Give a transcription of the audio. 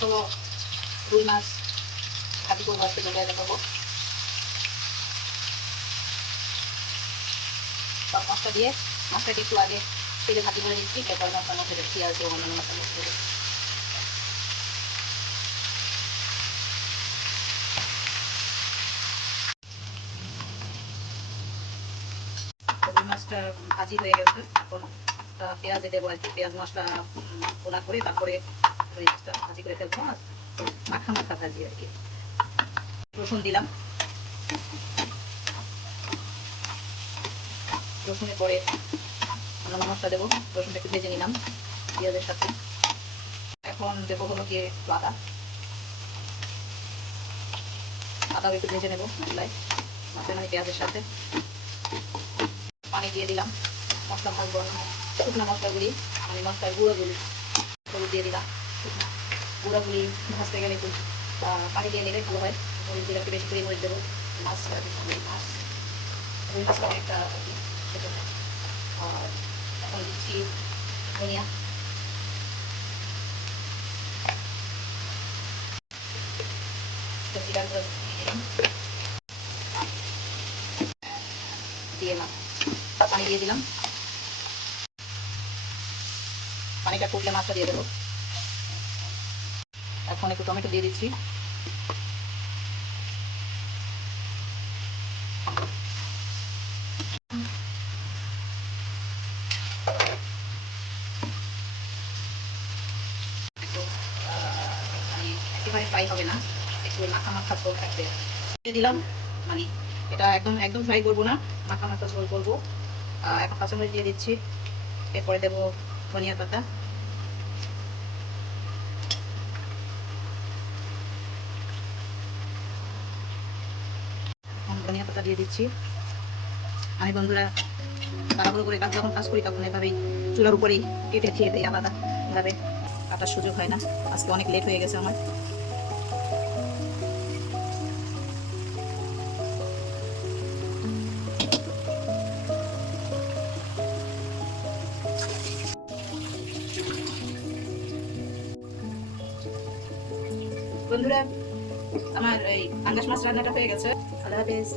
তো রুই মাছ ভাজি করবো আজকে, চলে দেখাবো। সব মশলা দিয়ে মাছটাকে একটু আগে তেলে ভাজি করে দিচ্ছি, তারপর মশলা মশলা পেঁয়াজ দিয়ে অন্যান্য মশলা মশলা রুই মাছটা ভাজি হয়ে গেছে। এখন পেঁয়াজে দেবো আর কি, পেঁয়াজ মশলা পোড়া করে তারপরে রুই মাছটা ভাজি করে ফেলবো। আর মাখা মাখা ভাজি আর কি। রসুন দিলাম, রসুনের পরে অন্যান্য মশলা দেবো। রসুনটা একটু ভেজে নিলাম পেঁয়াজের সাথে। এখন দেবো হলো গিয়ে আদা, আদাও একটু ভেজে নেবো চুলায়, মানে পেঁয়াজের সাথে। পানি দিয়ে দিলাম, মশলা ভাজবো, শুকনো মশলাগুলি মানে মশলার গুঁড়োগুলি হলুদ দিয়ে দিলাম। গুঁড়োগুলি ভাজতে গেলে একটু পানি দিয়ে নিলে ভালো হয়। হলুদ দিলে একটু বেশি করে মরিচ দেবো। মাছটা মাছ রুই মাছটা অনেকটা সেজন্য। আর এখন দিচ্ছি ধনিয়া, জিরার গুঁড়ো দিয়ে দিলাম, পানি দিয়ে দিলাম। পানিটা ফুটলে মাছটা দিয়ে দেবো। এখন একটু টমেটো দিয়ে দিচ্ছি। একটু মানে একেবারে ফ্রাই হবে না, একটু মাখা মাখা ঝোল থাকবে। দিয়ে দিলাম, মানে এটা একদম একদম ফ্রাই করবো না, মাখা মাখা ঝোল করবো। এখন কাঁচামরিচ দিয়ে দিচ্ছি, এরপরে দেবো ধনিয়া পাতা। ধনিয়া পাতা দিয়ে দিচ্ছি। আমি বন্ধুরা তাড়াহুড়ো করে কাজ যখন কাজ করি তখন এভাবেই চুলার উপরেই কেটে খেয়ে দিই, আলাদাভাবে কাটার সুযোগ হয় না। আজকে অনেক লেট হয়ে গেছে আমার। বন্ধুরা আমার এই পাঙ্গাস মাছ রান্নাটা হয়ে গেছে। আল্লাহ হাফেজ।